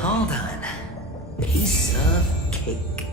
Hold on. Piece of cake.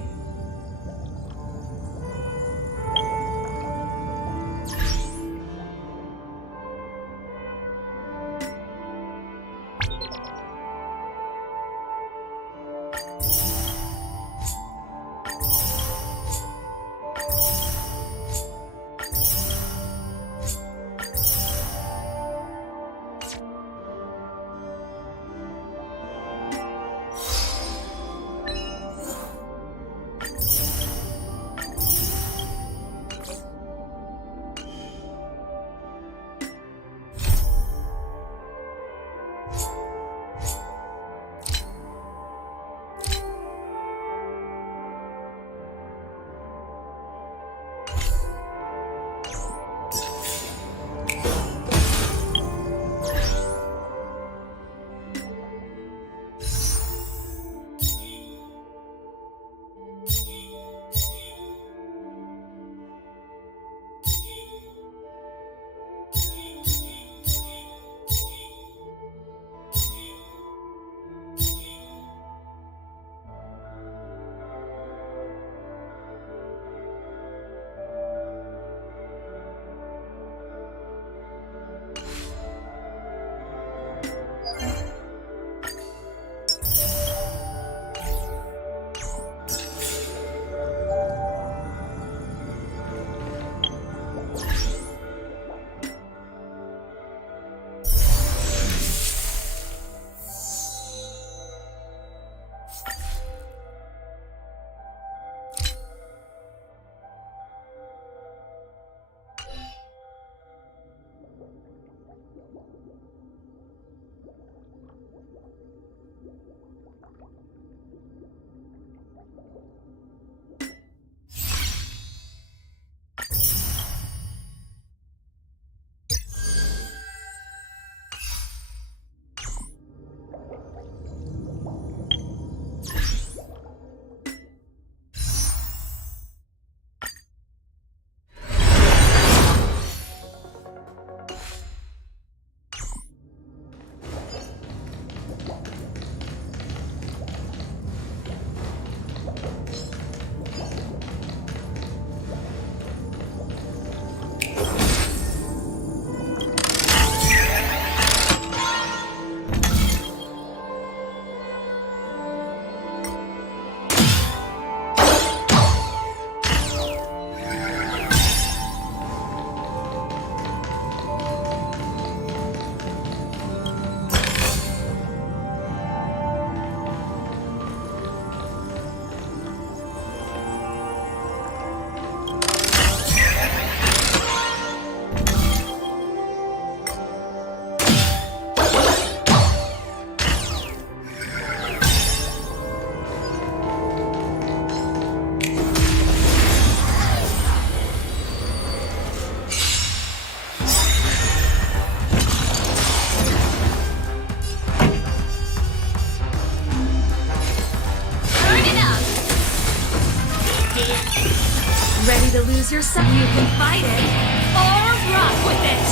Ready to lose yourself? You can fight it or rock with it!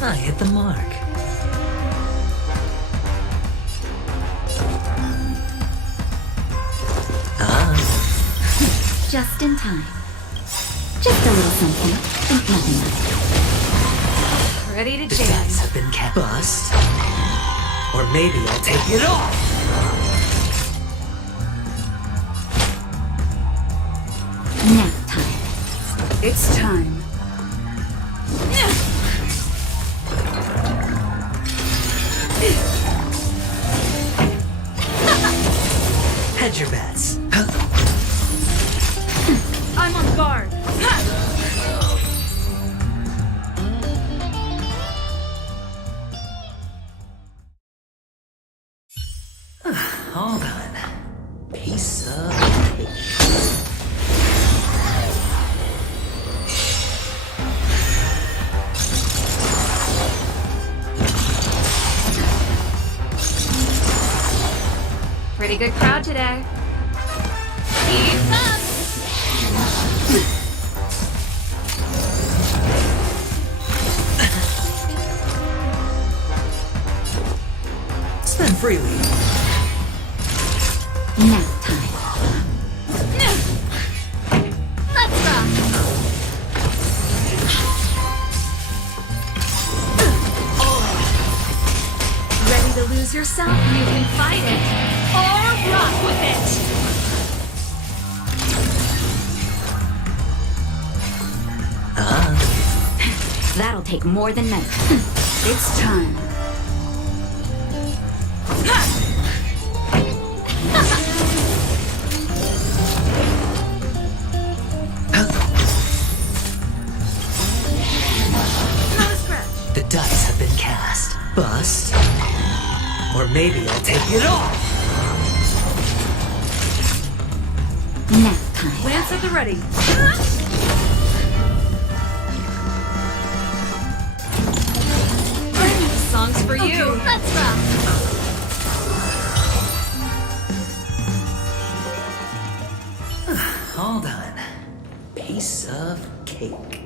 I hit the mark. Just in time. Just a little something. Think nothing of it. Ready to The jam. debts have been kept. Bust. Or maybe I'll take it off. Nap time. It's time. Hedge your bets. I'm on guard. Hold on. Piece of cake. Pretty good crowd today. Keep up! Spend freely. lose yourself, you can fight it or rock with it. That'll take more than medicine. It's time. The dice have been cast. Bust. Or maybe I'll take it off. Nap time. Lance at the ready. Songs for you. Let's rock. All done. Piece of cake.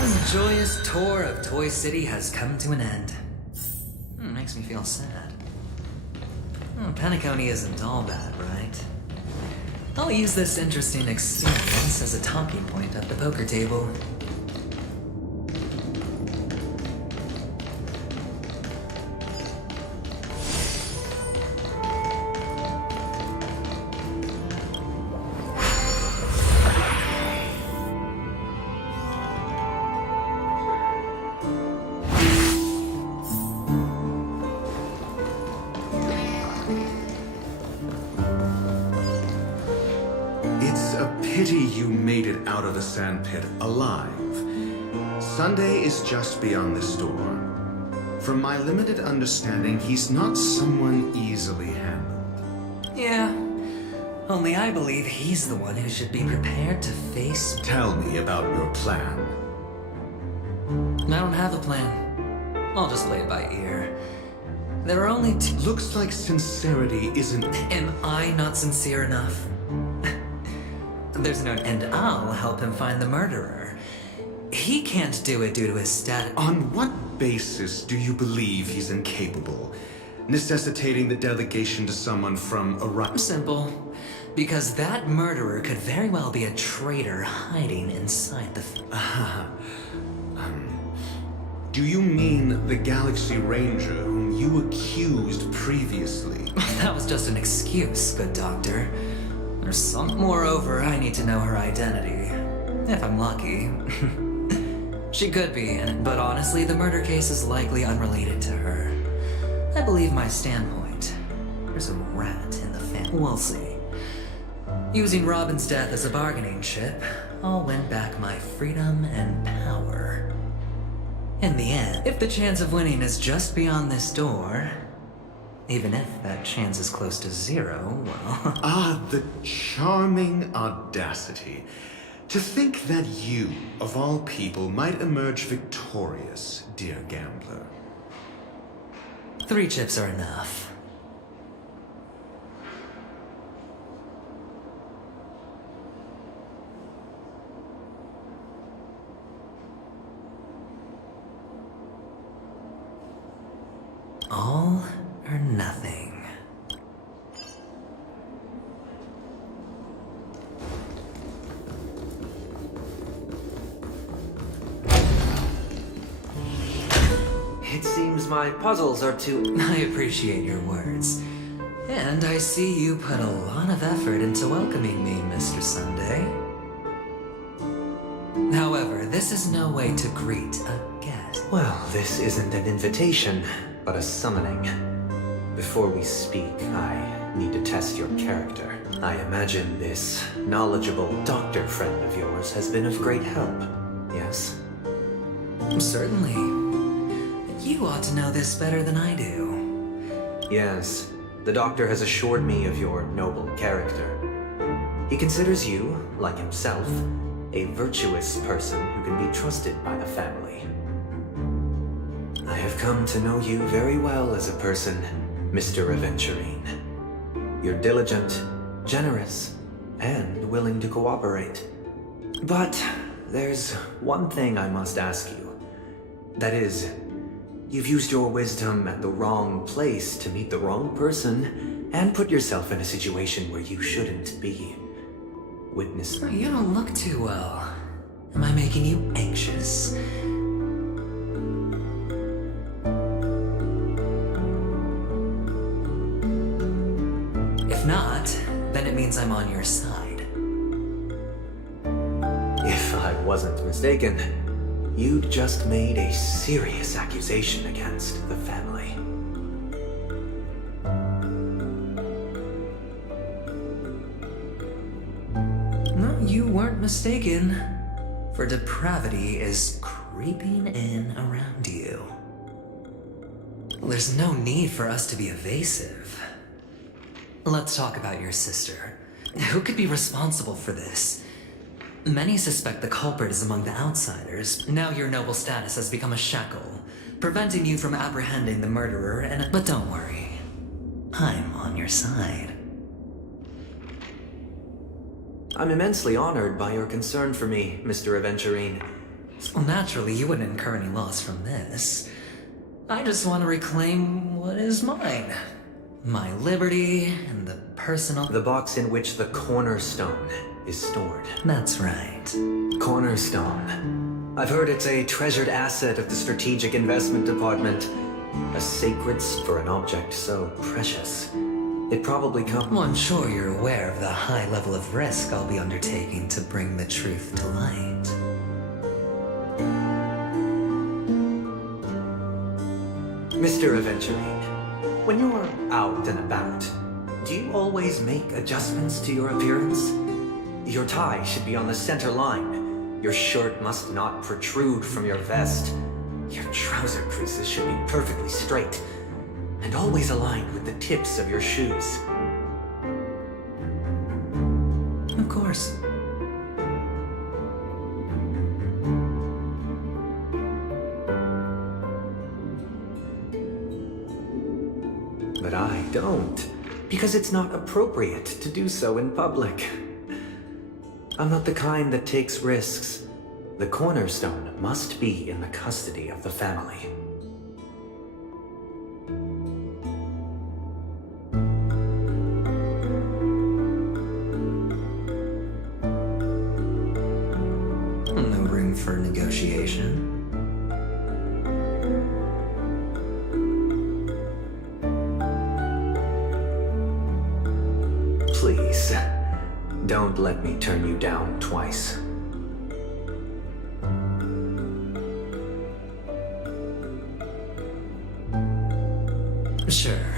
This joyous tour of Toy City has come to an end. Makes me feel sad. Oh, Paniconi isn't all bad, right? I'll use this interesting experience as a talking point at the poker table. Pity you made it out of the sandpit alive. Sunday is just beyond this door. From my limited understanding, he's not someone easily handled. Yeah. Only I believe he's the one who should be prepared to face... Tell me about your plan. I don't have a plan. I'll just play it by ear. There are only two... Looks like sincerity isn't... Am I not sincere enough? There's no... And I'll help him find the murderer. He can't do it due to his status. On what basis do you believe he's incapable? Necessitating the delegation to someone from a... Simple. Because that murderer could very well be a traitor hiding inside the... Do you mean the Galaxy Ranger whom you accused previously? That was just an excuse, good doctor. There's some... Moreover, I need to know her identity. If I'm lucky. She could be, but honestly, the murder case is likely unrelated to her. I believe my standpoint. There's a rat in the family. We'll see. Using Robin's death as a bargaining chip, I'll win back my freedom and power. In the end, if the chance of winning is just beyond this door, even if that chance is close to zero, well... Ah, the charming audacity. To think that you, of all people, might emerge victorious, dear gambler. 3 chips are enough. All or nothing. It seems my puzzles are too... I appreciate your words. And I see you put a lot of effort into welcoming me, Mr. Sunday. However, this is no way to greet a guest. Well, this isn't an invitation, but a summoning. Before we speak, I need to test your character. I imagine this knowledgeable doctor friend of yours has been of great help, yes? Certainly. You ought to know this better than I do. Yes, the doctor has assured me of your noble character. He considers you, like himself, a virtuous person who can be trusted by the family. I have come to know you very well as a person, Mr. Aventurine. You're diligent, generous, and willing to cooperate. But there's one thing I must ask you. That is, you've used your wisdom at the wrong place to meet the wrong person and put yourself in a situation where you shouldn't be. Witness... You don't look too well. Am I making you anxious? If not, then it means I'm on your side. If I wasn't mistaken, you'd just made a serious accusation against the family. No, you weren't mistaken. For depravity is creeping in around you. There's no need for us to be evasive. Let's talk about your sister. Who could be responsible for this? Many suspect the culprit is among the outsiders. Now your noble status has become a shackle, preventing you from apprehending the murderer, but don't worry. I'm on your side. I'm immensely honored by your concern for me, Mr. Aventurine. Well, naturally, you wouldn't incur any loss from this. I just want to reclaim what is mine. My liberty and the personal... The box in which the cornerstone is stored. That's right. Cornerstone. I've heard it's a treasured asset of the Strategic Investment Department. A sacred for an object so precious. It probably comes... Well, I'm sure you're aware of the high level of risk I'll be undertaking to bring the truth to light. Mr. Aventurine, when you're out and about, do you always make adjustments to your appearance? Your tie should be on the center line. Your shirt must not protrude from your vest. Your trouser creases should be perfectly straight and always aligned with the tips of your shoes. Of course. But I don't, because it's not appropriate to do so in public. I'm not the kind that takes risks. The cornerstone must be in the custody of the family. No room for negotiation. Please, don't let me turn you down twice. Sure.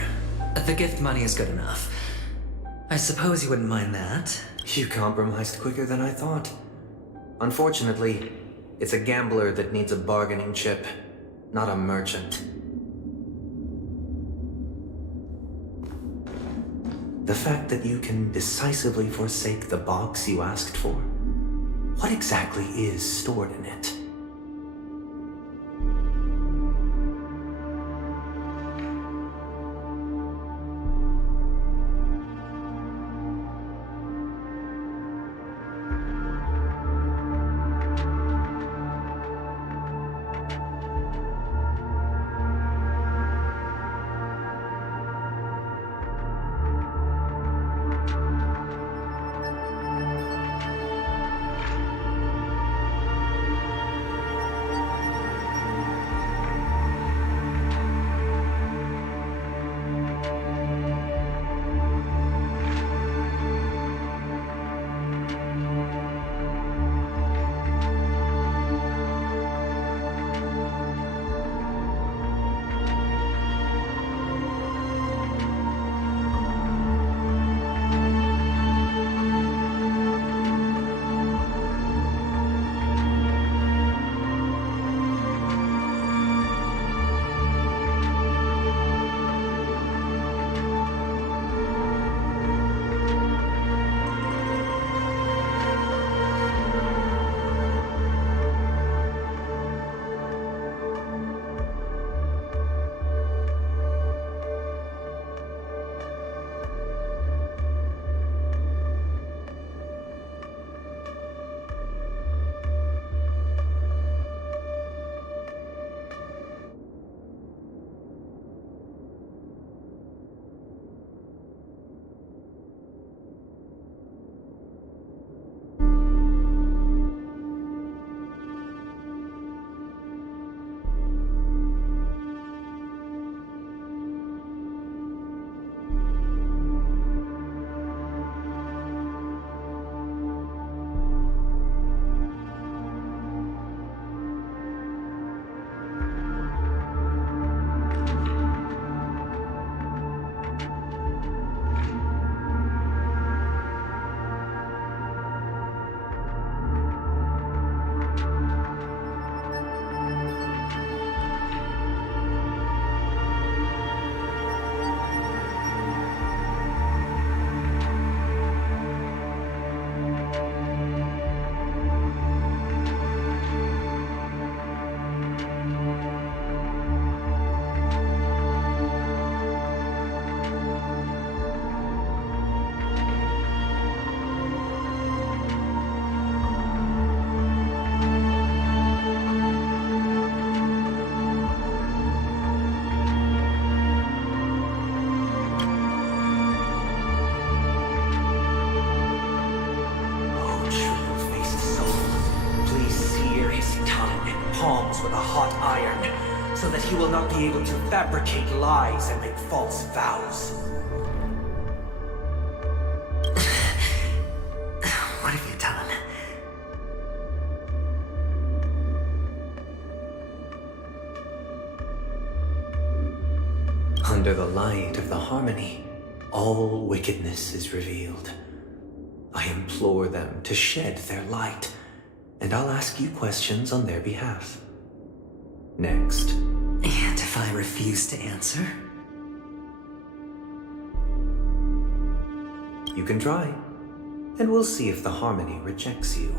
The gift money is good enough. I suppose you wouldn't mind that. You compromised quicker than I thought. Unfortunately, it's a gambler that needs a bargaining chip, not a merchant. The fact that you can decisively forsake the box you asked for, what exactly is stored in it? With a hot iron, so that he will not be able to fabricate lies and make false vows. What have you done? Under the light of the harmony, all wickedness is revealed. I implore them to shed their light, and I'll ask you questions on their behalf. Next. And if I refuse to answer? You can try, and we'll see if the harmony rejects you.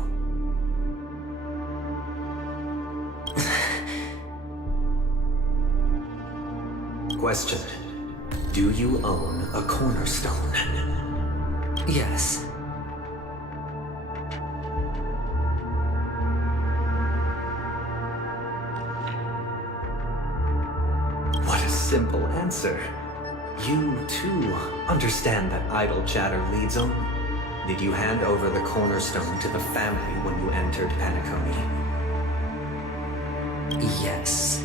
Question. Do you own a cornerstone? Yes. What a simple answer. You, too, understand that idle chatter leads on? Did you hand over the cornerstone to the family when you entered Paniconi? Yes.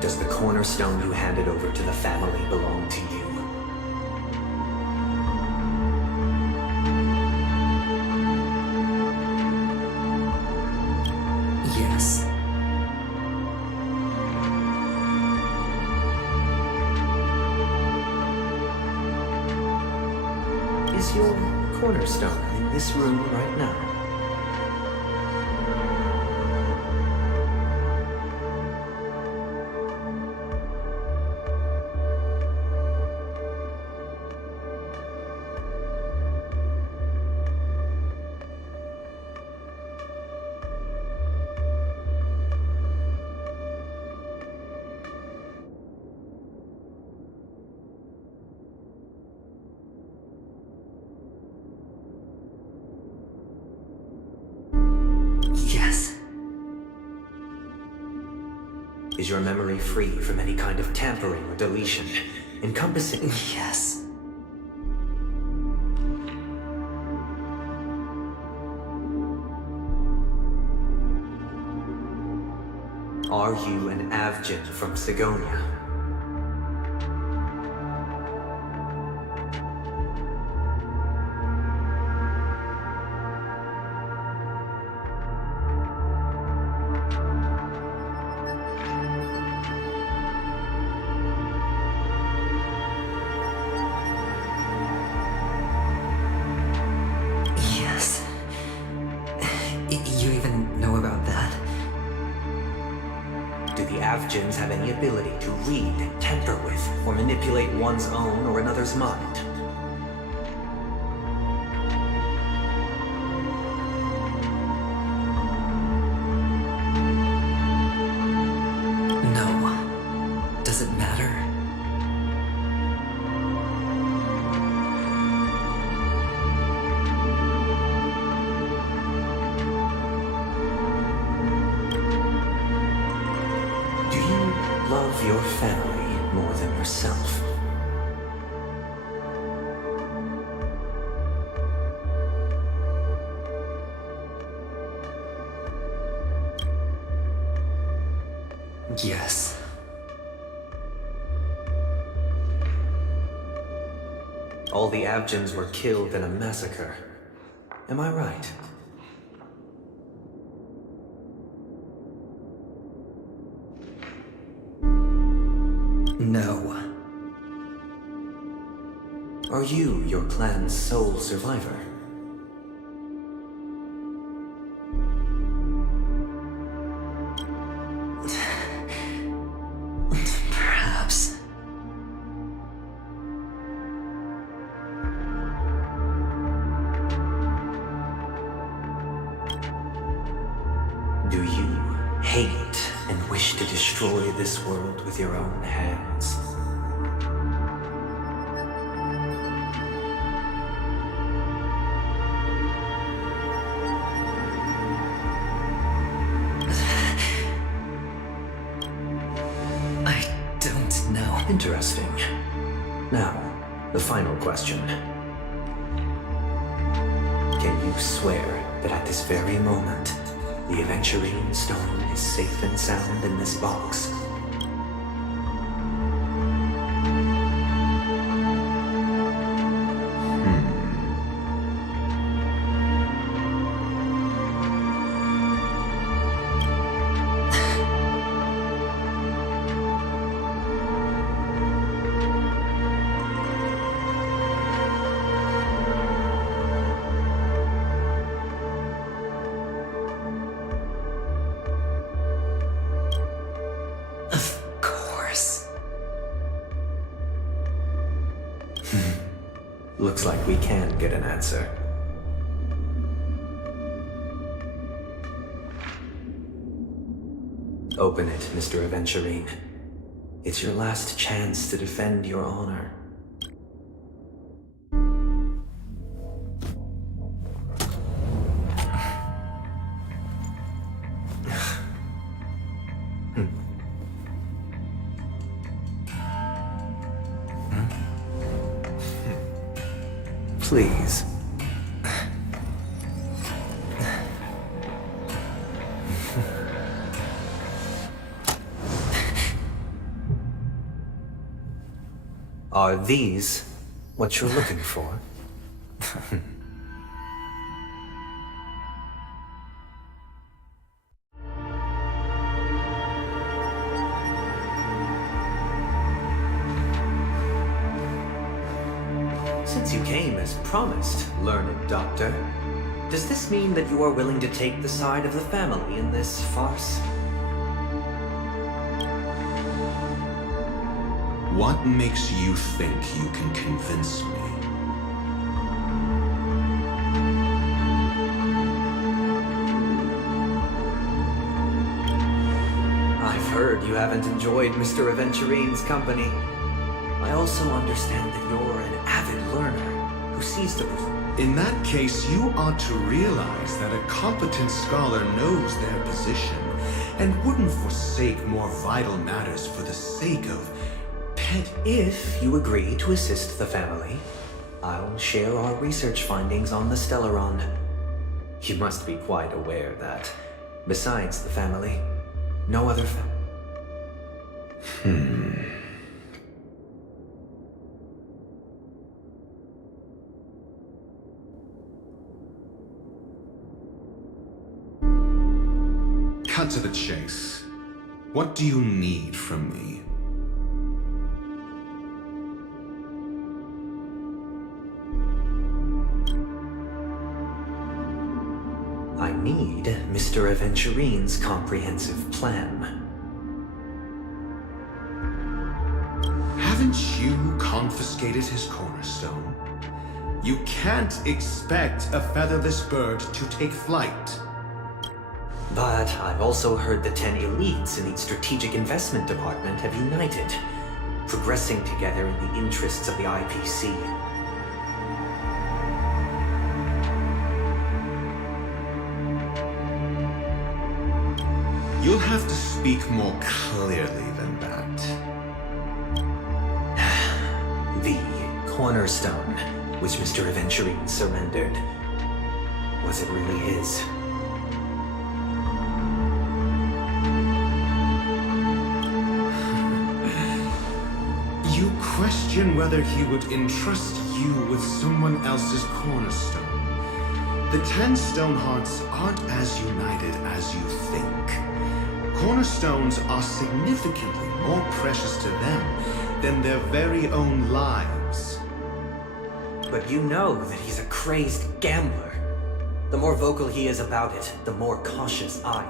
Does the cornerstone you handed over to the family belong to you? is your cornerstone in this room right now. Yes. Is your memory free from any kind of tampering or deletion, encompassing... Yes. Are you an Avgin from Sigonia? Yes. You even know about that? Do the Avgins have any ability to read, tamper with, or manipulate one's own or another's mind? No. Does it matter? Do you love your family more than yourself? Yes. All the Avgins were killed in a massacre. Am I right? No. Are you your clan's sole survivor? Perhaps. Do you hate and wish to destroy this world with your own hands? I don't know. Interesting. Now, the final question. Can you swear that at this very moment, the Aventurine Stone is safe and sound in this box? Of course. Looks like we can get an answer. Open it, Mr. Aventurine. It's your last chance to defend your honor. Please. Are these what you're looking for? Since you came as promised, learned doctor, does this mean that you are willing to take the side of the family in this farce? What makes you think you can convince me? I've heard you haven't enjoyed Mr. Aventurine's company. I also understand that you're an avid learner who sees the... In that case, you ought to realize that a competent scholar knows their position and wouldn't forsake more vital matters for the sake of pet. If you agree to assist the family, I'll share our research findings on the Stellaron. You must be quite aware that, besides the family, no other Cut to the chase. What do you need from me? I need Mr. Aventurine's comprehensive plan. Haven't you confiscated his cornerstone? You can't expect a featherless bird to take flight. But I've also heard the 10 elites in the Strategic Investment Department have united, progressing together in the interests of the IPC. You'll have to speak more clearly than that. The cornerstone, which Mr. Aventurine surrendered, was it really his? You question whether he would entrust you with someone else's cornerstone. The 10 Stonehearts aren't as united as you think. Cornerstones are significantly more precious to them than their very own lives. But you know that he's a crazed gambler. The more vocal he is about it, the more cautious I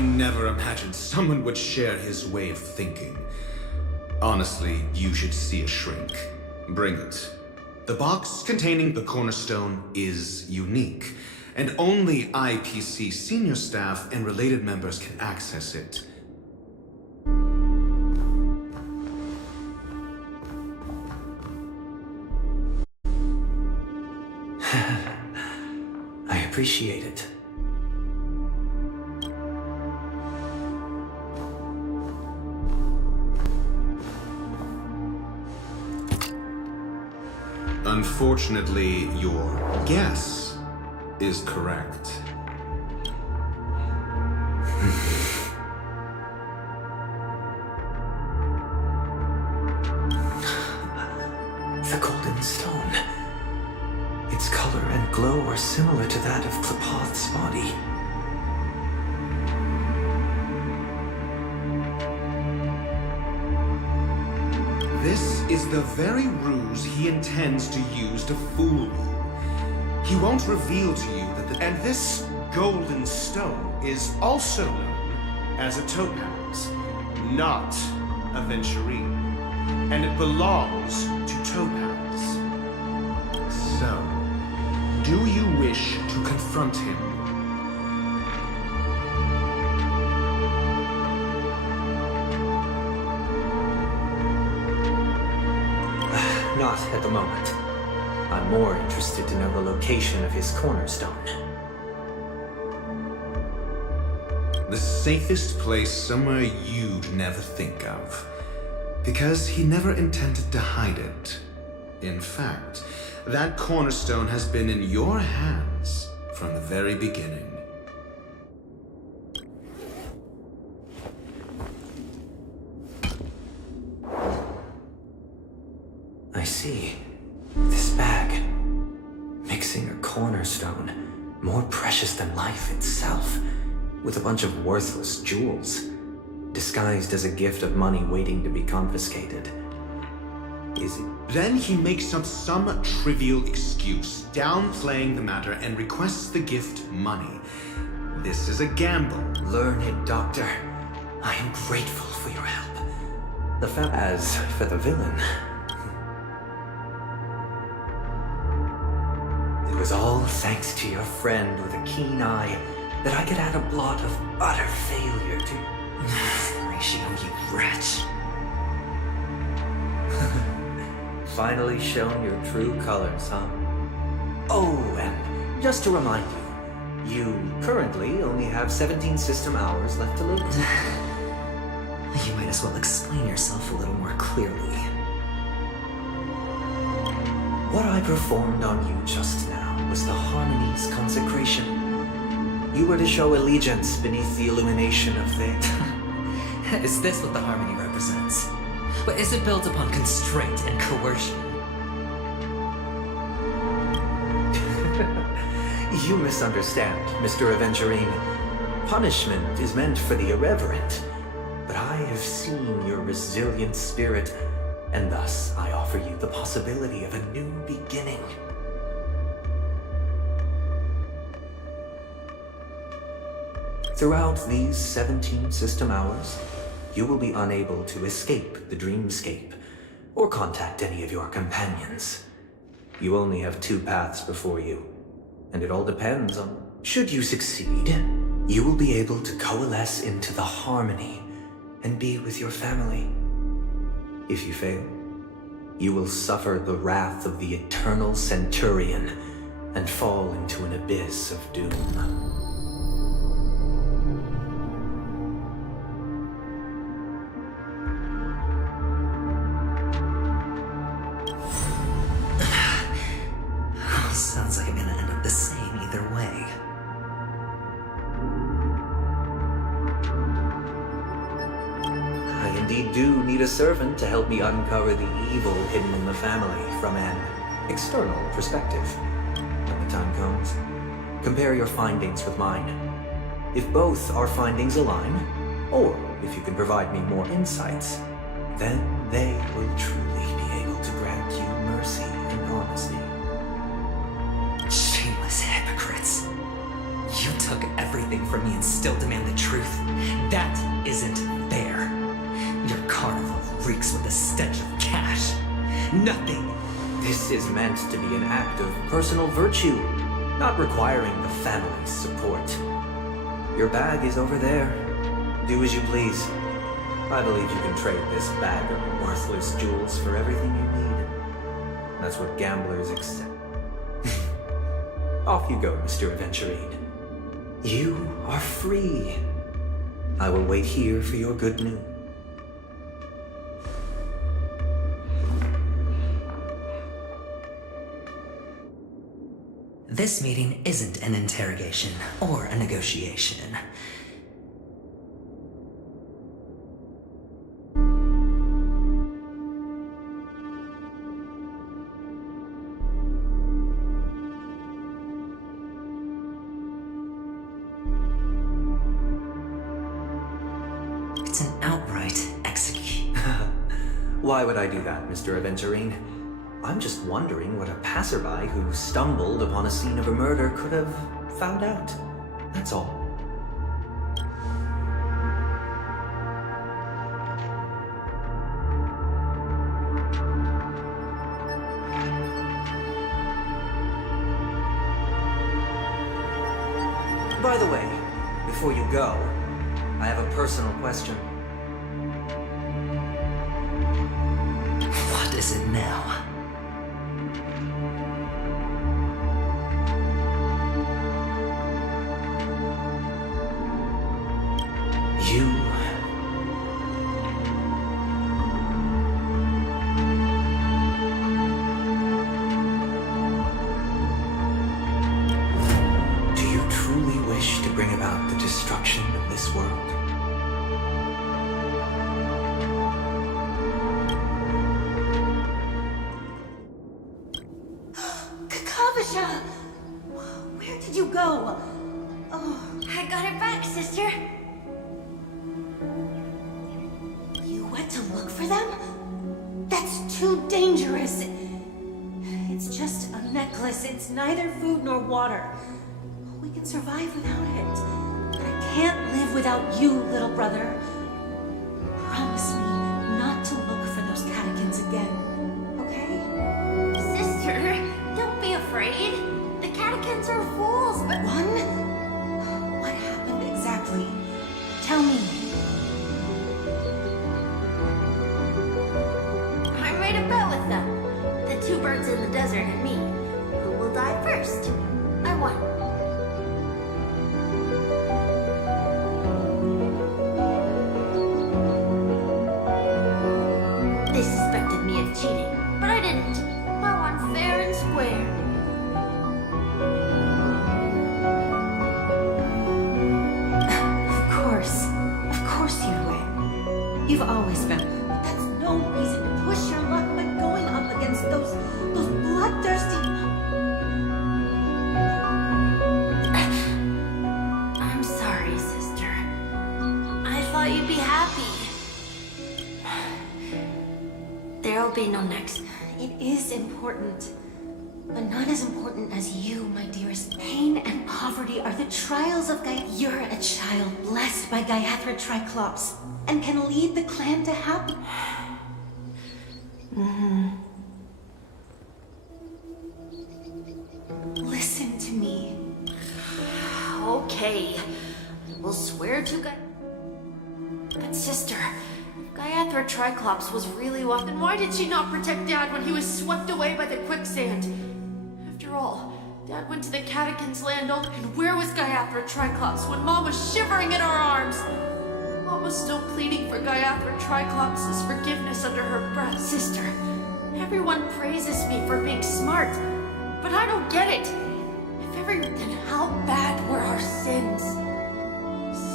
never imagined someone would share his way of thinking. Honestly, you should see a shrink. Bring it. The box containing the cornerstone is unique, and only IPC senior staff and related members can access it. I appreciate it. Unfortunately, your guess is correct. The golden stone. Its color and glow are similar to that of Klepoth's body. This is the very ruse he intends to use to fool you. He won't reveal to you that and this golden stone is also known as a topaz, not a venturine. And it belongs to Topaz. So, do you wish to confront him? Not at the moment. I'm more interested to know the location of his cornerstone. The safest place somewhere you'd never think of. Because he never intended to hide it. In fact, that cornerstone has been in your hands from the very beginning. I see. This bag. Mixing a cornerstone, more precious than life itself, with a bunch of worthless jewels, disguised as a gift of money waiting to be confiscated. Is it? Then he makes up some trivial excuse, downplaying the matter, and requests the gift money. This is a gamble. Learned doctor, I am grateful for your help. As for the villain, it was all thanks to your friend with a keen eye that I could add a blot of utter failure to... Ratio, you wretch. Finally shown your true colors, huh? Oh, and just to remind you, you currently only have 17 system hours left to live. You might as well explain yourself a little more clearly. What I performed on you just now was the Harmony's consecration. You were to show allegiance beneath the illumination of the... Is this what the Harmony represents? But is it built upon constraint and coercion? You misunderstand, Mr. Aventurine. Punishment is meant for the irreverent. But I have seen your resilient spirit, and thus I offer you the possibility of a new beginning. Throughout these 17 system hours, you will be unable to escape the dreamscape or contact any of your companions. You only have 2 paths before you, and it all depends on... Should you succeed, you will be able to coalesce into the Harmony and be with your family. If you fail, you will suffer the wrath of the eternal Centurion and fall into an abyss of doom. Sounds like I'm gonna end up the same either way. I indeed do need a servant to help me uncover the evil hidden in the family from an external perspective. When the time comes, compare your findings with mine. If both our findings align, or if you can provide me more insights, then they will truly be able to grant you mercy and honesty. Shameless hypocrites. You took everything from me and still demand the truth? That isn't fair. Your carnival reeks with the stench of cash. Nothing. This is meant to be an act of personal virtue, not requiring the family's support. Your bag is over there. Do as you please. I believe you can trade this bag of worthless jewels for everything you need. That's what gamblers accept. Off you go, Mr. Aventurine. You are free. I will wait here for your good news. This meeting isn't an interrogation or a negotiation. It's an outright execution. Why would I do that, Mr. Aventurine? I'm just wondering what a passerby who stumbled upon a scene of a murder could have found out. That's all. By the way, before you go, I have a personal question. What is it now? You... Do you truly wish to bring about the destruction of this world? Kakavasha! Where did you go? Oh, I got it back, sister. You went to look for them? That's That's too dangerous. It's just a necklace. It's neither food nor water. We can survive without it. But I can't live without you, little brother. Promise me not to look for those catechins again, okay? Sister, don't be afraid. The catechins are fools, but One? What happened exactly? Tell me. I made a bet with them. The two birds in the desert and me. Who will die first? I won. They suspected me of cheating, but I didn't. I won fair and square. Of course you'd win. You've always been. But that's no reason to push your luck by going up against those bloodthirsty. I'm sorry, sister. I thought you'd be happy. There'll be no next. It is important, but not as important as you, my dearest. Pain and poverty are the trials of Gaia. You're a child blessed by Gaiathra Triclops and can lead the clan to happiness. Listen to me. Okay. We'll swear to But sister, if Gaiathra Triclops was really one, then why did she not protect Dad when he was swept away by the quicksand? After all, Dad went to the Catechins' land and where was Gaiathra Triclops when Mom was shivering in our arms? Mom was still pleading for Gaiathra Triclops' forgiveness under her breath. Sister, everyone praises me for being smart, but I don't get it. If everyone, then how bad were our sins?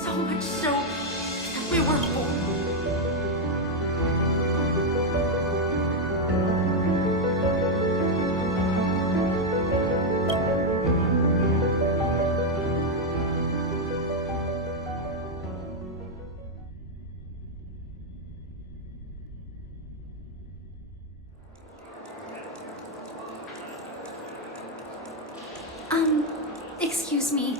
So much so that we were born. Excuse me.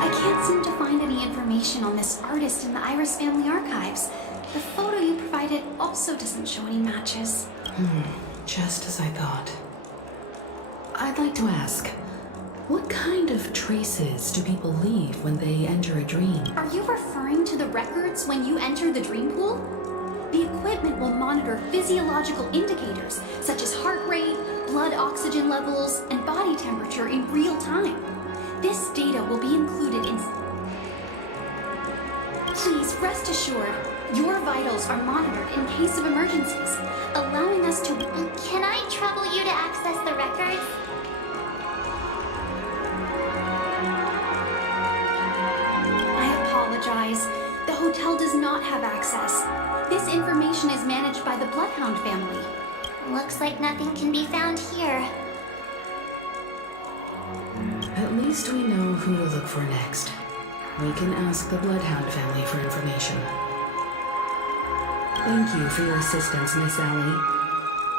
I can't seem to find any information on this artist in the Iris family archives. The photo you provided also doesn't show any matches. Just as I thought. I'd like to ask, what kind of traces do people leave when they enter a dream? Are you referring to the records when you enter the dream pool? The equipment will monitor physiological indicators such as heart rate, blood oxygen levels, and body temperature in real time. This data will be included in... Please rest assured, your vitals are monitored in case of emergencies, allowing us to... Can I trouble you to access the records? I apologize. The hotel does not have access. This information is managed by the Bloodhound family. Looks like nothing can be found here. At least we know who to look for next. We can ask the Bloodhound family for information. Thank you for your assistance, Miss Allie.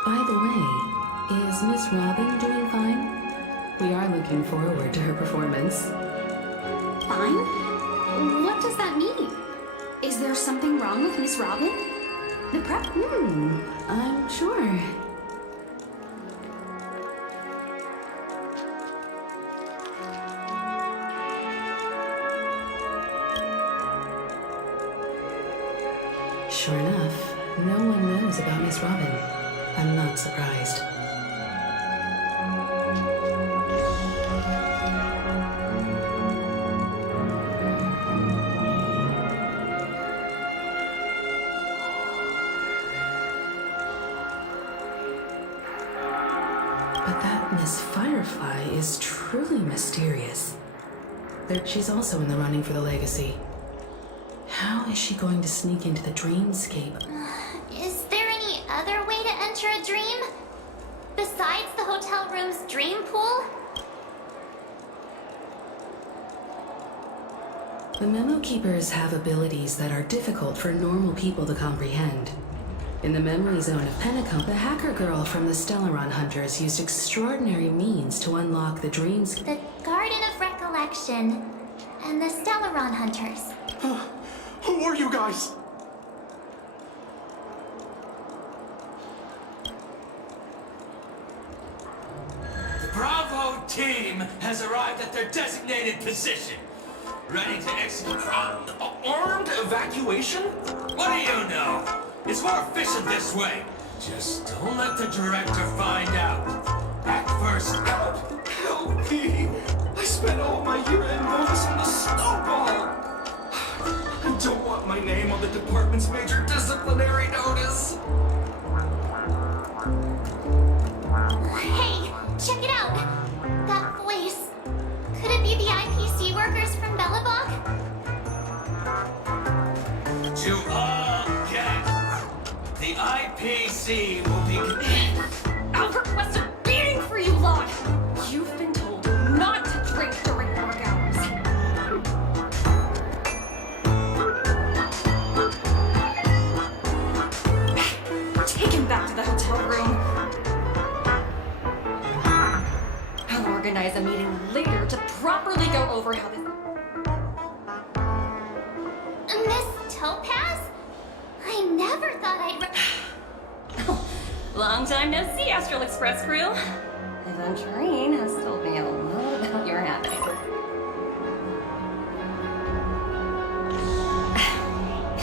By the way, is Miss Robin doing fine? We are looking forward to her performance. Fine? What does that mean? Is there something wrong with Miss Robin? The prep? I'm sure. Sure enough, no one knows about Miss Robin. I'm not surprised. But that Miss Firefly is truly mysterious. She's also in the running for the legacy. How is she going to sneak into the dreamscape? Is there any other way to enter a dream? Besides the hotel room's dream pool? The Memo Keepers have abilities that are difficult for normal people to comprehend. In the memory zone of Penacombe, the hacker girl from the Stellaron Hunters used extraordinary means to unlock the dreams. The Garden of Recollection and the Stellaron Hunters. Who are you guys? The Bravo team has arrived at their designated position. Ready to execute. Armed evacuation? What do you know? It's more efficient this way. Just don't let the director find out. Act first. Help me! I spent all my year-end bonus on the snowball! I don't want my name on the department's major disciplinary notice! Hey, check it out! That voice. Could it be the IPC workers from Belobog? To all guests, the IPC will be... I'll request a beating for you lot! You've been told not to drink during work hours. Take him back to the hotel room. I'll organize a meeting later to properly go over how this... Miss Topaz? I never thought I'd... Long time no see, Astral Express crew. Aventurine has told me a lot about your happenings.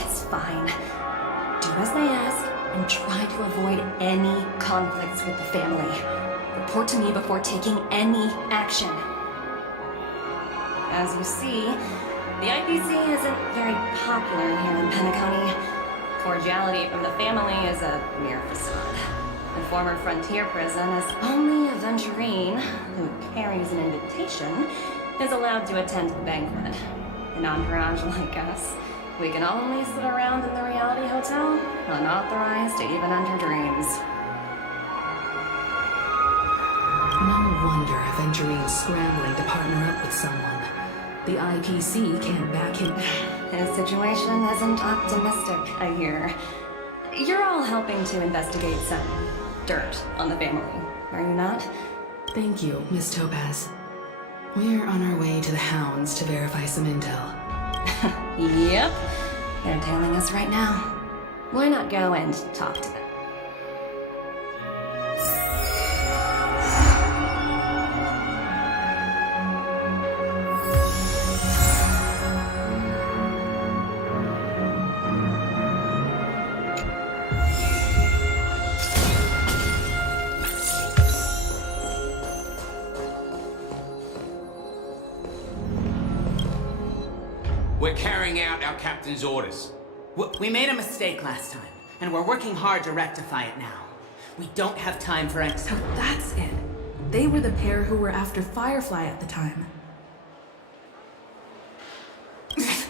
It's fine. Do as they ask and try to avoid any conflicts with the family. Report to me before taking any action. As you see, the IPC isn't very popular here in Penacony. Cordiality from the family is a mere facade. The former frontier prison is only a Venturine who carries an invitation is allowed to attend the banquet. An entourage like us, we can only sit around in the reality hotel, unauthorized to even enter dreams. No wonder Aventurine's scrambling to partner up with someone. The IPC can't back him. His situation isn't optimistic, I hear. You're all helping to investigate some dirt on the family, are you not? Thank you, Miss Topaz. We're on our way to the Hounds to verify some intel. Yep. They're tailing us right now. Why not go and talk to them? We're carrying out our captain's orders. We made a mistake last time, and we're working hard to rectify it now. We don't have time for any... So that's it. They were the pair who were after Firefly at the time. It's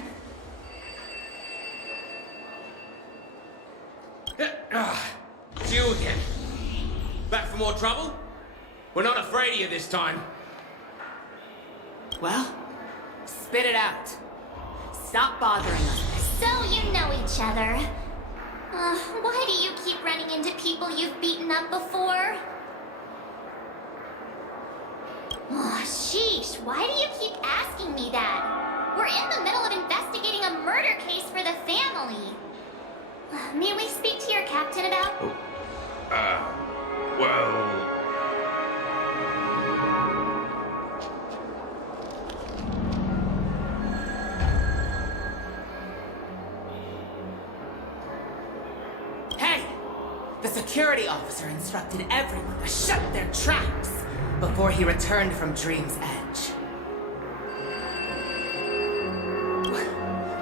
you again. Back for more trouble? We're not afraid of you this time. Well, spit it out. Stop bothering us. So you know each other. Why do you keep running into people you've beaten up before? Oh, sheesh, why do you keep asking me that? We're in the middle of investigating a murder case for the family. May we speak to your captain about... Well... Hey! The security officer instructed everyone to shut their traps before he returned from Dream's Edge.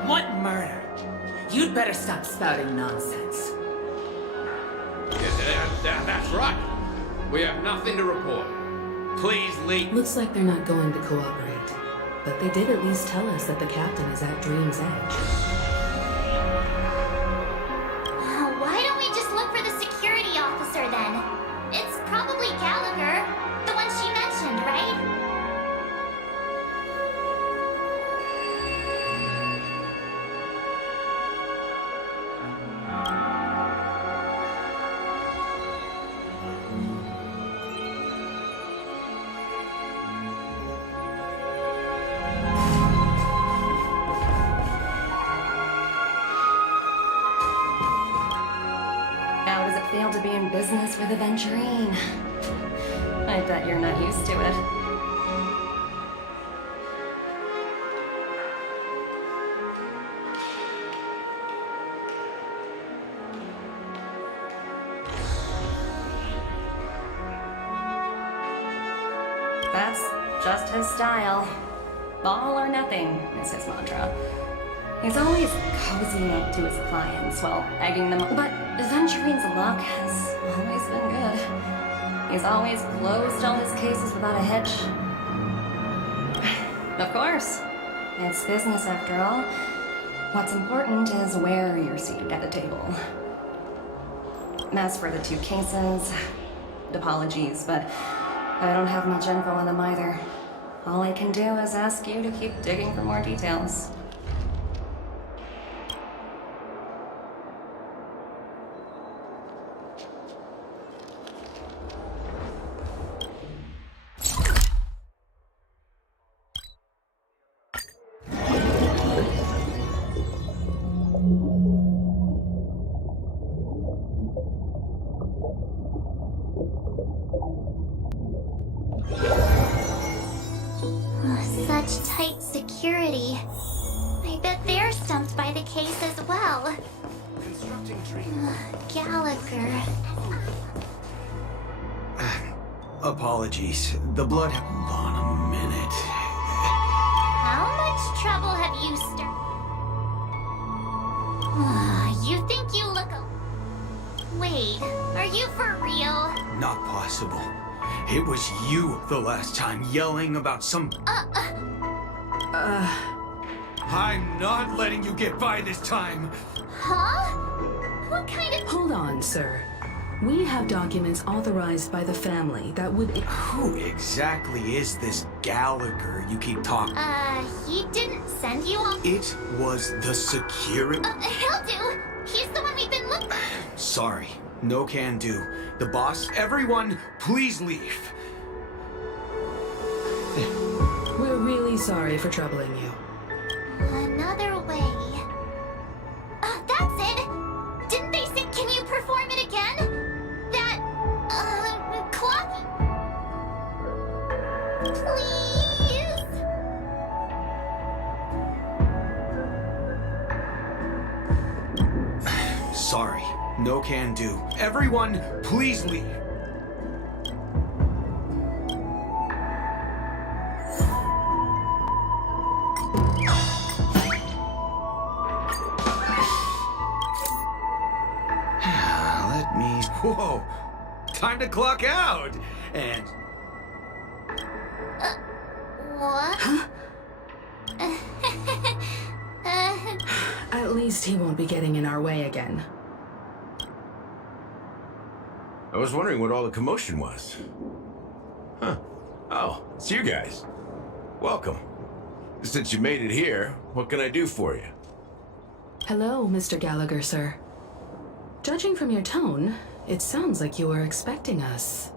What murder? You'd better stop spouting nonsense. That's right. We have nothing to report. Please leave. Looks like they're not going to cooperate. But they did at least tell us that the captain is at Dream's Edge. Why don't we just look for the security officer then? It's probably Gallagher, the one she mentioned, right? to be in business with Aventurine. I bet you're not used to it. That's just his style. All or nothing is his mantra. He's always cozying up to his clients while egging them on. But Aventurine's luck has always been good. He's always closed all his cases without a hitch. Of course. It's business after all. What's important is where you're seated at the table. As for the 2 cases, apologies, but I don't have much info on them either. All I can do is ask you to keep digging for more details. Such tight security. I bet they're stumped by the case as well. Constructing dream. Gallagher. Apologies. The blood. Hold on a minute. How much trouble have you You think you look Wait, are you for real? Not possible. It was you the last time yelling about some. I'm not letting you get by this time. Huh? What kind of. Hold on, sir. We have documents authorized by the family that would. Who exactly is this Gallagher you keep talking? He didn't send you all. It was the security. He'll do. He's the one we've been looking. Sorry, no can do. The boss, everyone, please leave. We're really sorry for troubling you. Another way. That's it! Didn't they say, can you perform it again? That, clock? Please? Sorry, no can do. Everyone, please leave. Whoa! Time to clock out! And... What? Huh? At least he won't be getting in our way again. I was wondering what all the commotion was. Huh. Oh, it's you guys. Welcome. Since you made it here, what can I do for you? Hello, Mr. Gallagher, sir. Judging from your tone, it sounds like you were expecting us.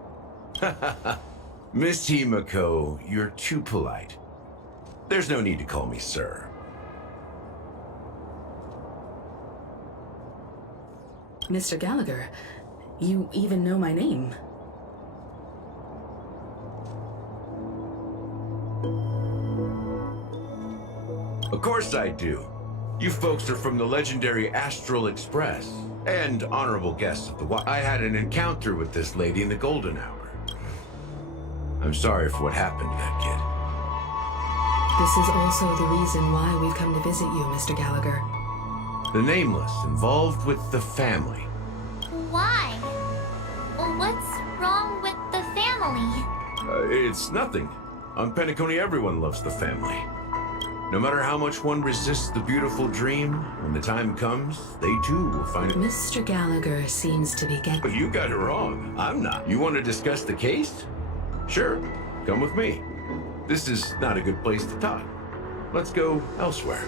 Miss Himiko, you're too polite. There's no need to call me sir. Mr. Gallagher, you even know my name. Of course I do. You folks are from the legendary Astral Express and honorable guests of the I had an encounter with this lady in the golden hour. I'm sorry for what happened to that kid. This is also the reason why we've come to visit you, Mr. Gallagher. The Nameless involved with the family. Why? What's wrong with the family? It's nothing. On Penacony, everyone loves the family. No matter how much one resists the beautiful dream, when the time comes, they too will find it. Mr. Gallagher seems to be getting... But you got it wrong. I'm not. You want to discuss the case? Sure. Come with me. This is not a good place to talk. Let's go elsewhere.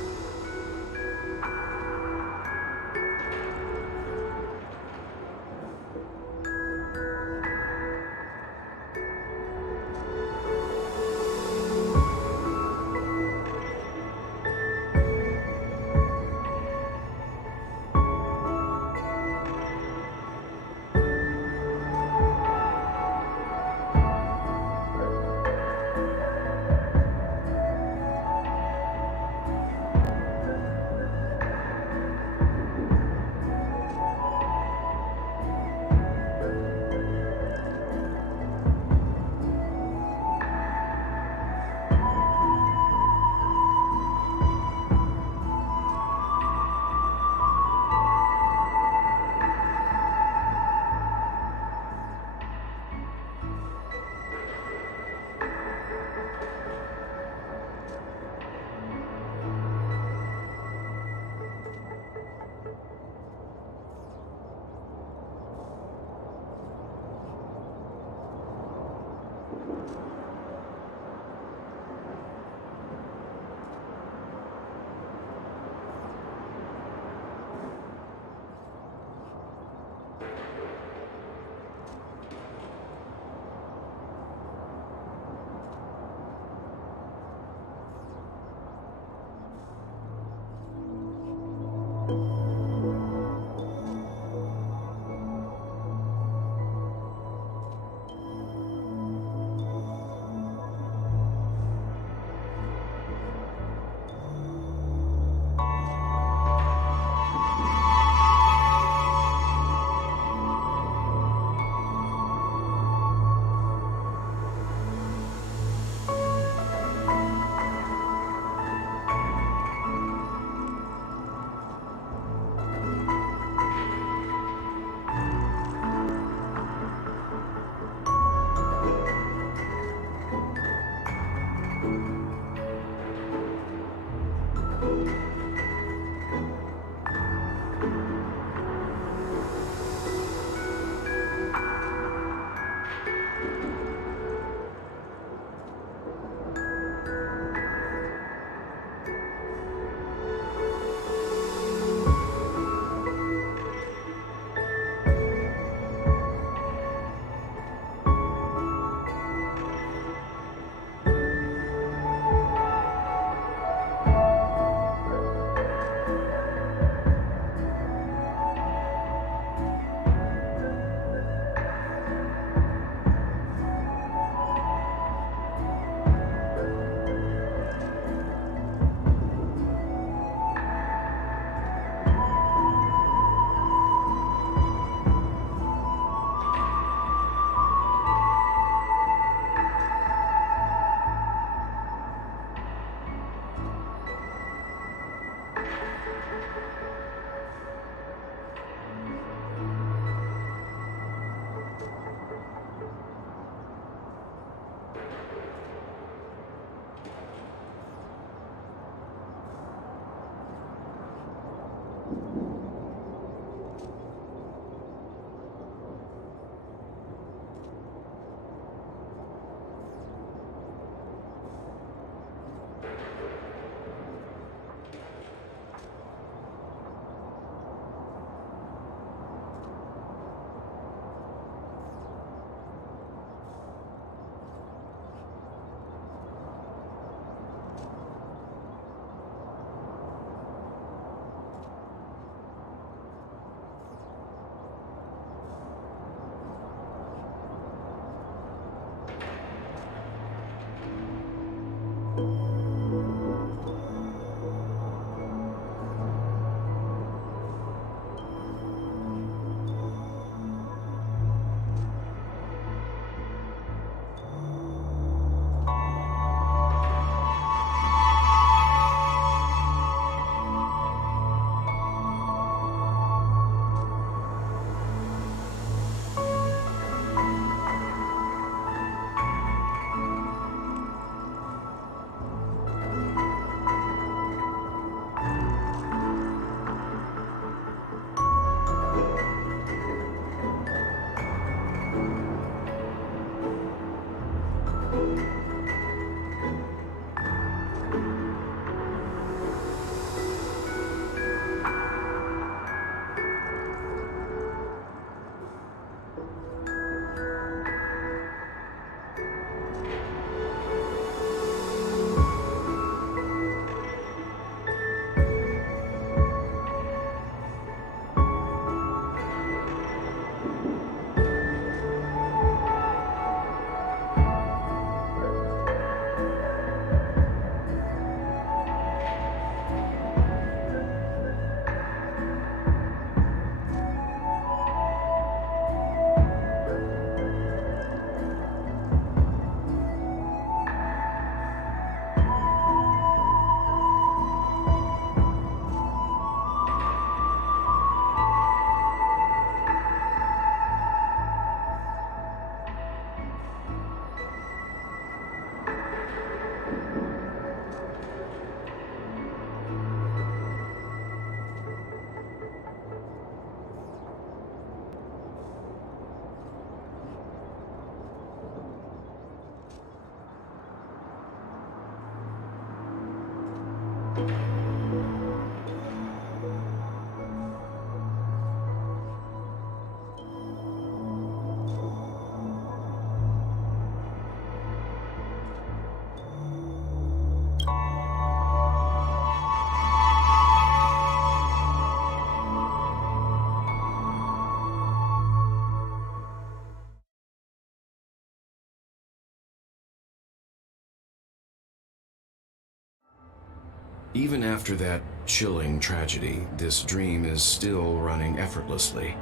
Even after that chilling tragedy, this dream is still running effortlessly.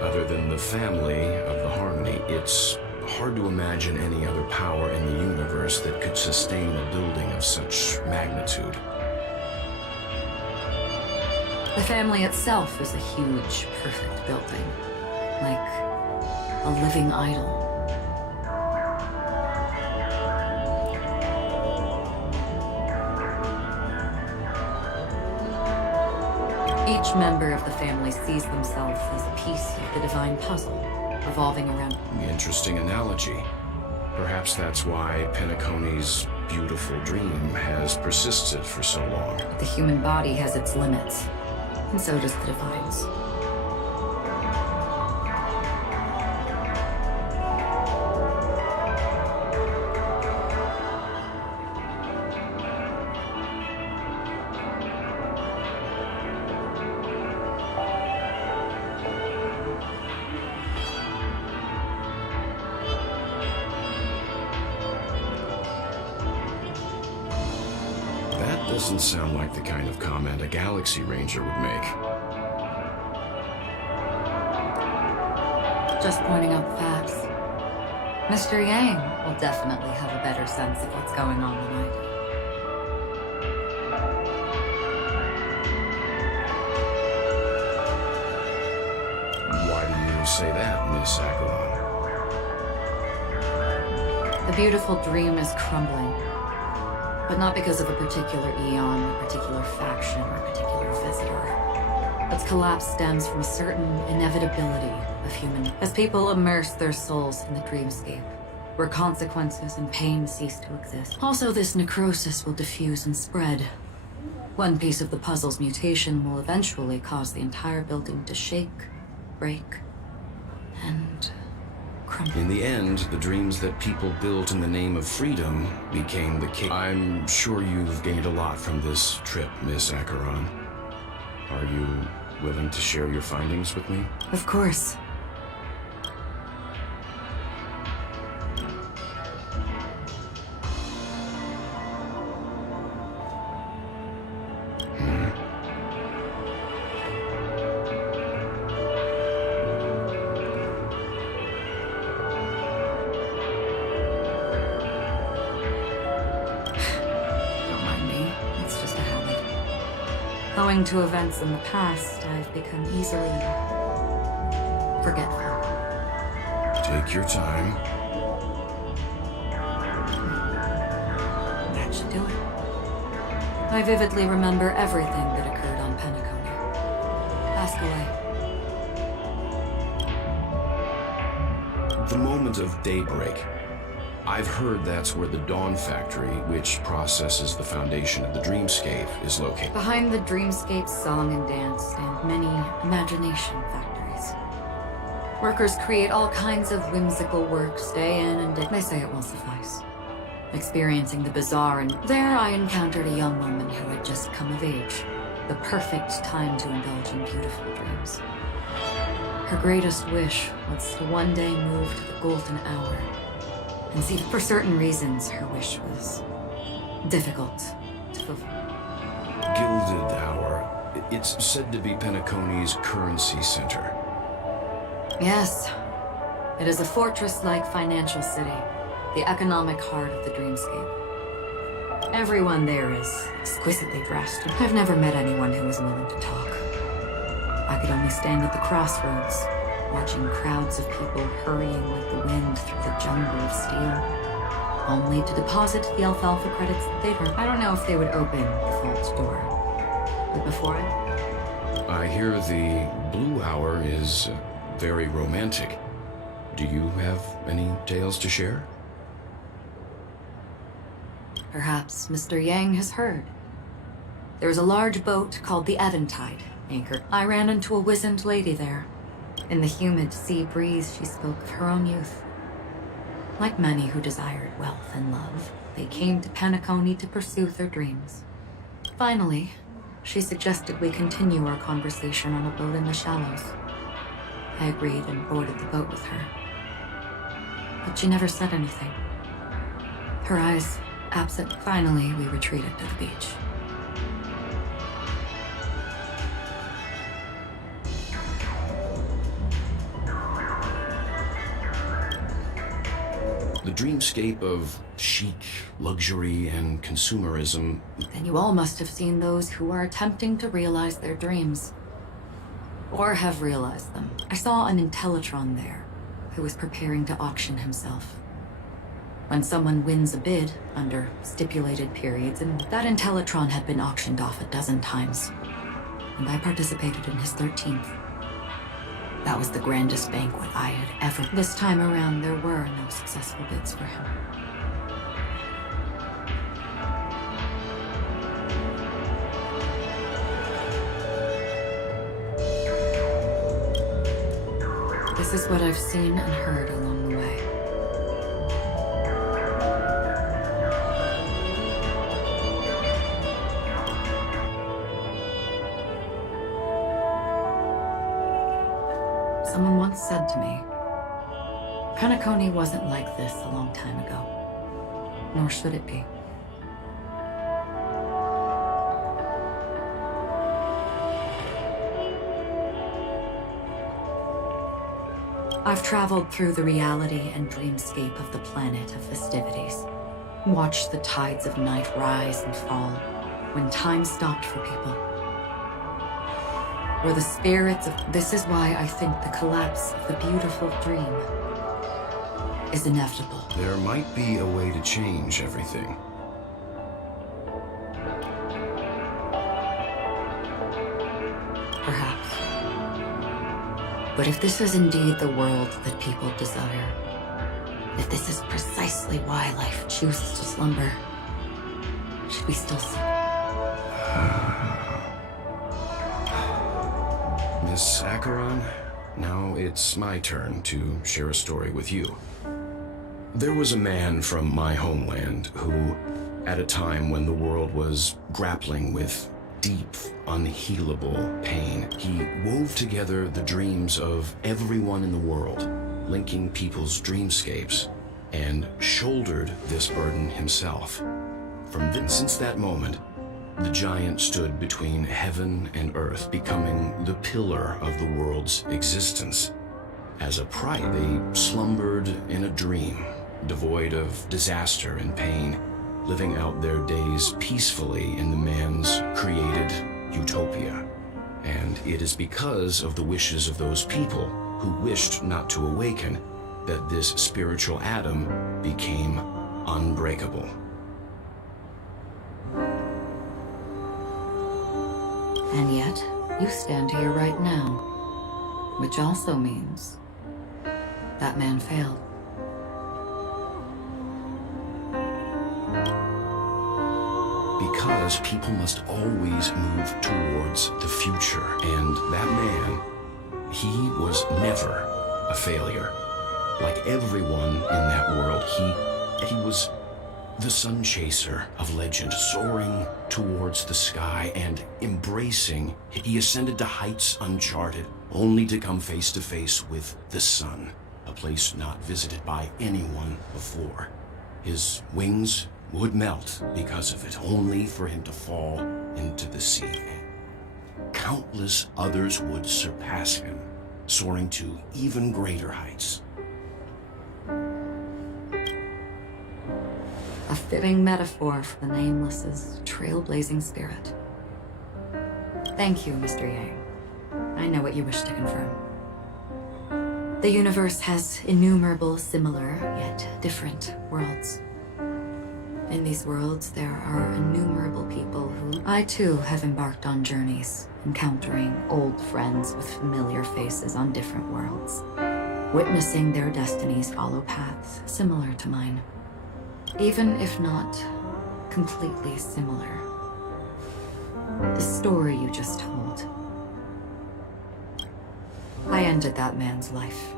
Other than the family of the Harmony, it's hard to imagine any other power in the universe that could sustain a building of such magnitude. The family itself is a huge, perfect building. Like a living idol. Each member of the family sees themselves as a piece of the divine puzzle, revolving around... Interesting analogy. Perhaps that's why Penacony's beautiful dream has persisted for so long. The human body has its limits, and so does the divine's. Doesn't sound like the kind of comment a Galaxy Ranger would make. Just pointing out the facts. Mr. Yang will definitely have a better sense of what's going on than I do. Why do you say that, Miss Acheron? The beautiful dream is crumbling. But not because of a particular eon, a particular faction, or a particular visitor. Its collapse stems from a certain inevitability of human... As people immerse their souls in the dreamscape, where consequences and pain cease to exist. Also, this necrosis will diffuse and spread. One piece of the puzzle's mutation will eventually cause the entire building to shake, break, and... In the end, the dreams that people built in the name of freedom became the case. I'm sure you've gained a lot from this trip, Miss Acheron. Are you willing to share your findings with me? Of course. Owing to events in the past, I've become easily forgetful. Take your time. That should do it. I vividly remember everything that occurred on Penacony. Ask away. The moment of daybreak. I've heard that's where the Dawn Factory, which processes the foundation of the dreamscape, is located. Behind the dreamscape's song and dance stand many imagination factories. Workers create all kinds of whimsical works day in and day. They say it will suffice. Experiencing the bizarre, and there I encountered a young woman who had just come of age. The perfect time to indulge in beautiful dreams. Her greatest wish was to one day move to the golden hour. And see, for certain reasons, her wish was difficult to fulfill. Gilded Hour. It's said to be Penacony's currency center. Yes. It is a fortress-like financial city, the economic heart of the dreamscape. Everyone there is exquisitely dressed. I've never met anyone who was willing to talk. I could only stand at the crossroads, watching crowds of people hurrying like the wind through the jungle of steel, only to deposit the alfalfa credits that they'd earned. I don't know if they would open the vault door, but before I hear the Blue Hour is very romantic. Do you have any tales to share? Perhaps Mr. Yang has heard. There is a large boat called the Eventide anchored. I ran into a wizened lady there. In the humid sea breeze, she spoke of her own youth. Like many who desired wealth and love, they came to Penacony to pursue their dreams. Finally, she suggested we continue our conversation on a boat in the shallows. I agreed and boarded the boat with her. But she never said anything. Her eyes Absent. Finally, we retreated to the beach. The dreamscape of chic, luxury, and consumerism. Then you all must have seen those who are attempting to realize their dreams. Or have realized them. I saw an Intellitron there, who was preparing to auction himself. When someone wins a bid, under stipulated periods, and that Intellitron had been auctioned off 12 times. And I participated in his 13th. That was the grandest banquet I had ever. This time around, there were no successful bids for him. This is what I've seen and heard along the way. Someone once said to me, Penacony wasn't like this a long time ago, nor should it be. I've traveled through the reality and dreamscape of the planet of festivities, watched the tides of night rise and fall when time stopped for people. Where the spirits of... This is why I think the collapse of the beautiful dream is inevitable. There might be a way to change everything. Perhaps. But if this is indeed the world that people desire, if this is precisely why life chooses to slumber, should we still sleep? Miss Acheron, now it's my turn to share a story with you. There was a man from my homeland who, at a time when the world was grappling with deep, unhealable pain, he wove together the dreams of everyone in the world, linking people's dreamscapes, and shouldered this burden himself. Since that moment, the giant stood between heaven and earth, becoming the pillar of the world's existence. As a pride, they slumbered in a dream, devoid of disaster and pain, living out their days peacefully in the man's created utopia. And it is because of the wishes of those people who wished not to awaken that this spiritual atom became unbreakable. And yet, you stand here right now, which also means that man failed. Because people must always move towards the future, and that man, he was never a failure. Like everyone in that world, he was the sun chaser of legend, soaring towards the sky and embracing. He ascended to heights uncharted, only to come face to face with the sun, a place not visited by anyone before. His wings would melt because of it, only for him to fall into the sea. Countless others would surpass him, soaring to even greater heights. A fitting metaphor for the Nameless's trailblazing spirit. Thank you, Mr. Yang. I know what you wish to confirm. The universe has innumerable similar, yet different worlds. In these worlds, there are innumerable people who... I too have embarked on journeys, encountering old friends with familiar faces on different worlds, witnessing their destinies follow paths similar to mine. Even if not completely similar. The story you just told. I ended that man's life.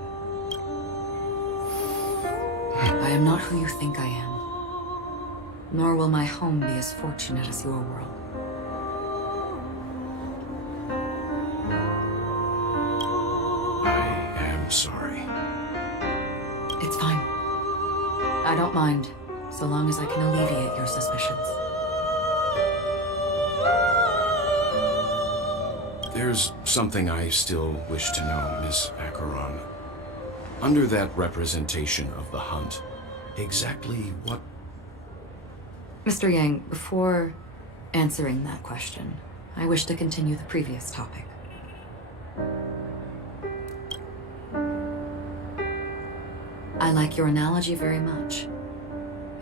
I am not who you think I am. Nor will my home be as fortunate as your world. I am sorry. It's fine. I don't mind. so long as I can alleviate your suspicions. There's something I still wish to know, Miss Acheron. Under that representation of the hunt, exactly what... Mr. Yang, before answering that question, I wish to continue the previous topic. I like your analogy very much.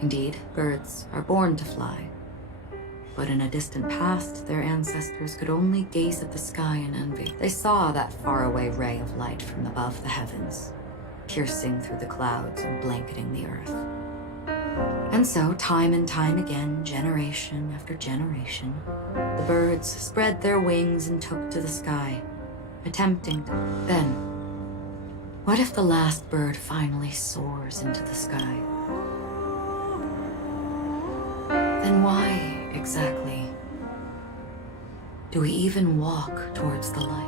Indeed, birds are born to fly. But in a distant past, their ancestors could only gaze at the sky in envy. They saw that faraway ray of light from above the heavens, piercing through the clouds and blanketing the earth. And so, time and time again, generation after generation, the birds spread their wings and took to the sky, attempting to... Then, what if the last bird finally soars into the sky? Then why, exactly, do we even walk towards the light?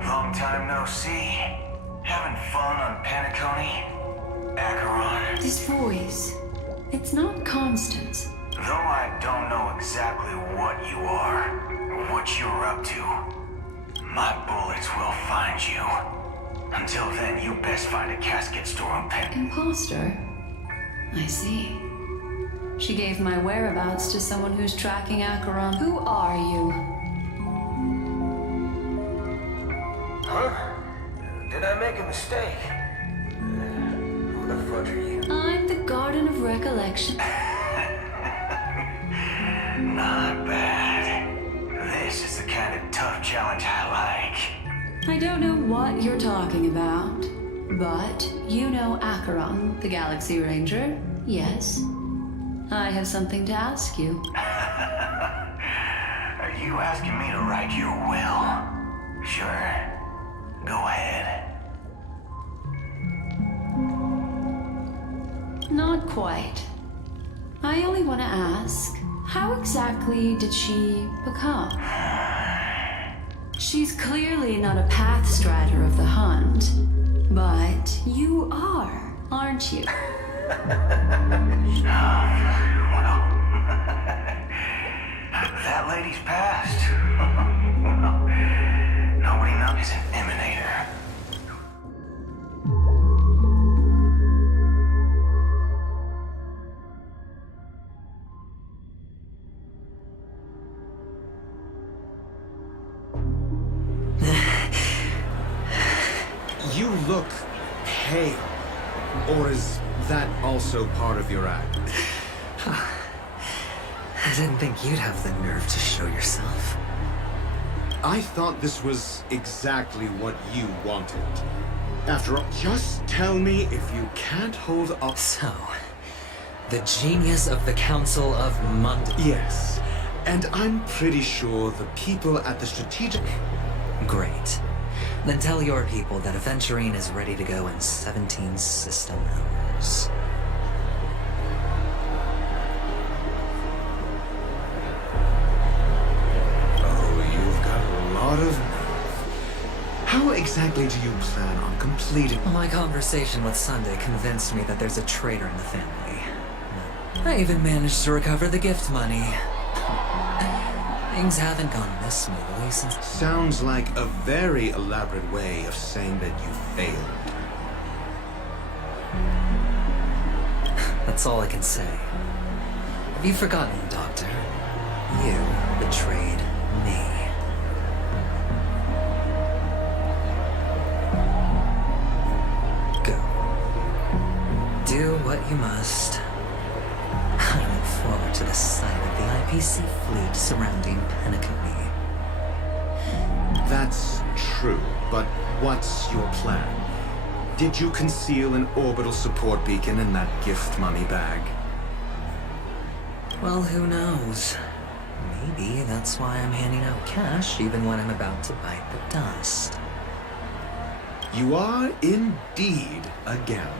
Long time no see. Having fun on Penacony? Acheron? This voice, it's not constant. Though I don't know exactly what you are, or what you're up to, my bullets will find you. Until then, you best find a casket store on Imposter? I see. She gave my whereabouts to someone who's tracking Acheron. Who are you? Huh? Did I make a mistake? Who the fudge are you? I'm the Garden of Recollection. Not bad. This is the kind of tough challenge I like. I don't know what you're talking about, but you know Acheron, the Galaxy Ranger, yes? I have something to ask you. Are you asking me to write your will? Sure. Go ahead. Not quite. I only want to ask, how exactly did she become? She's clearly not a path strider of the hunt, but you are, aren't you? Well, that lady's passed. Well, nobody knows. Is an emanator. You look pale. Or is that also part of your act? I didn't think you'd have the nerve to show yourself. I thought this was exactly what you wanted. After all, just tell me if you can't hold up. So, the genius of the Council of Mund... Yes, and I'm pretty sure the people at the strategic... Great. Then tell your people that Aventurine is ready to go in 17 system hours. Oh, you've got a lot of nerve. How exactly do you plan on completing... My conversation with Sunday convinced me that there's a traitor in the family. I even managed to recover the gift money. Things haven't gone this smoothly since... Sounds like a very elaborate way of saying that you failed. That's all I can say. Have you forgotten, Doctor? You betrayed me. Go. Do what you must. I look forward to the sight of the IPC fleet surrounding Penacony. That's true, but what's your plan? Did you conceal an orbital support beacon in that gift money bag? Well, who knows? Maybe that's why I'm handing out cash even when I'm about to bite the dust. You are indeed a gambler.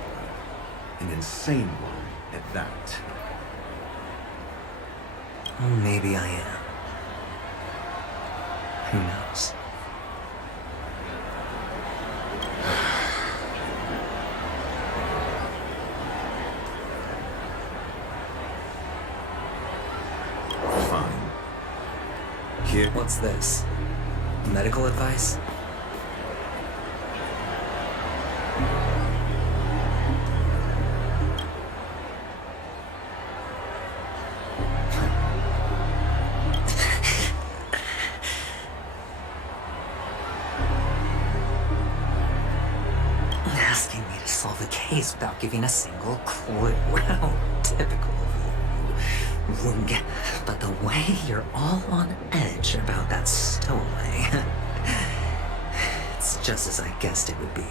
An insane one at that. Well, maybe I am. Who knows? Fine. Here. What's this? Medical advice? Asking me to solve a case without giving a single clue. How typical of you. But the way you're all on edge about that stowaway, it's just as I guessed it would be.